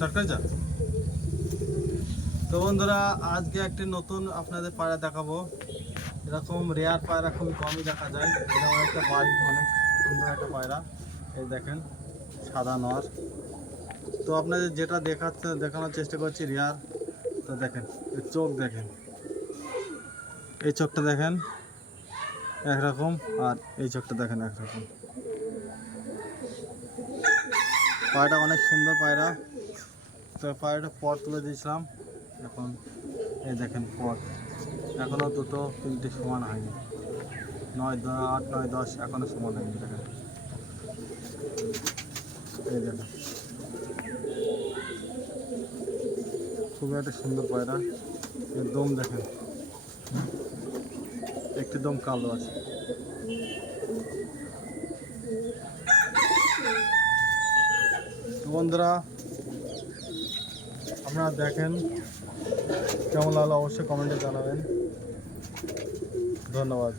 সরকার যা তো বন্ধুরা, আজকে একটি নতুন আপনাদের পায়রা দেখাবো। এরকম রেয়ার পায়রা খুবই কমই দেখা যায়। এরকম একটা বাড়ি, অনেক সুন্দর একটা পায়রা। এই দেখেন, সাদা নর। তো আপনাদের যেটা দেখাচ্ছে, দেখানোর চেষ্টা করছি রেয়ার তো দেখেন, এর চোখ দেখেন। এই চোখটা দেখেন, একরকম, আর এই চোখটা দেখেন একরকম। পায়রাটা অনেক সুন্দর পায়রা। তো পায়রাটা পর তুলে দিয়েছিলাম। এখন এই দেখেন পর এখনও দুটো তিনটে সমান হয়নি। নয় আট, নয় দশ এখনও সমান হয়নি, দেখেন। এই দেখেন। খুবই একটা সুন্দর পায়রা। এর দম দেখেন। একটি দম কালো আছে। বন্ধুরা আপনারা দেখেন কেমন লাগল অবশ্যই কমেন্টে জানাবেন। ধন্যবাদ।